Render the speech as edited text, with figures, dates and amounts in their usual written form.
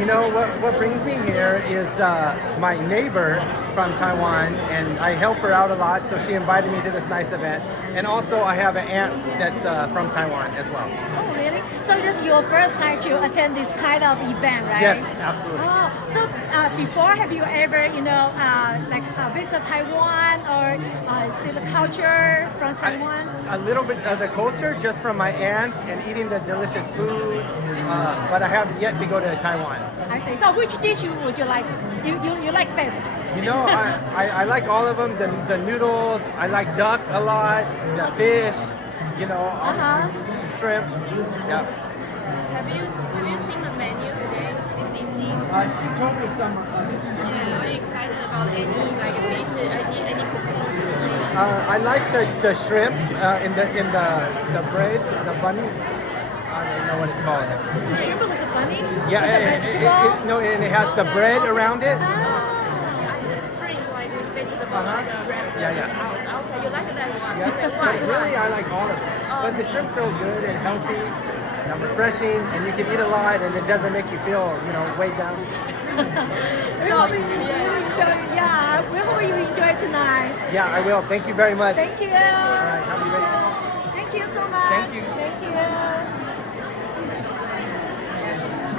You know, what brings me here is my neighbor from Taiwan, and I help her out a lot, so she invited me to this nice event. And also, I have an aunt that's from Taiwan as well. Oh, really? So this is your first time to attend this kind of event, right? Yes, absolutely. Oh, so before, have you ever, visit Taiwan or see the culture from Taiwan? A little bit of the culture just from my aunt and eating the delicious food, but I have yet to go to Taiwan. I see. So which dish would you like? You like best? You know, I like all of them. The noodles, I like duck a lot, the fish, shrimp. Yeah. Have you seen the menu today, this evening? She told me some. Are you excited about any dish, any cuisine? I like the shrimp in the bread, the bunny. I don't know what it's called. The shrimp with the bunny? Yeah, and it has the bread around it. The string, like with vegetable, Yeah. Okay, you like that one? Yeah. Why? But really, I like all of it. But the shrimp's so good and healthy and refreshing, and you can eat a lot, and it doesn't make you feel, weighed down. We hope you enjoy tonight. Yeah, I will. Thank you very much. Thank you. All right, have a great day. Thank you so much. Thank you. Thank you.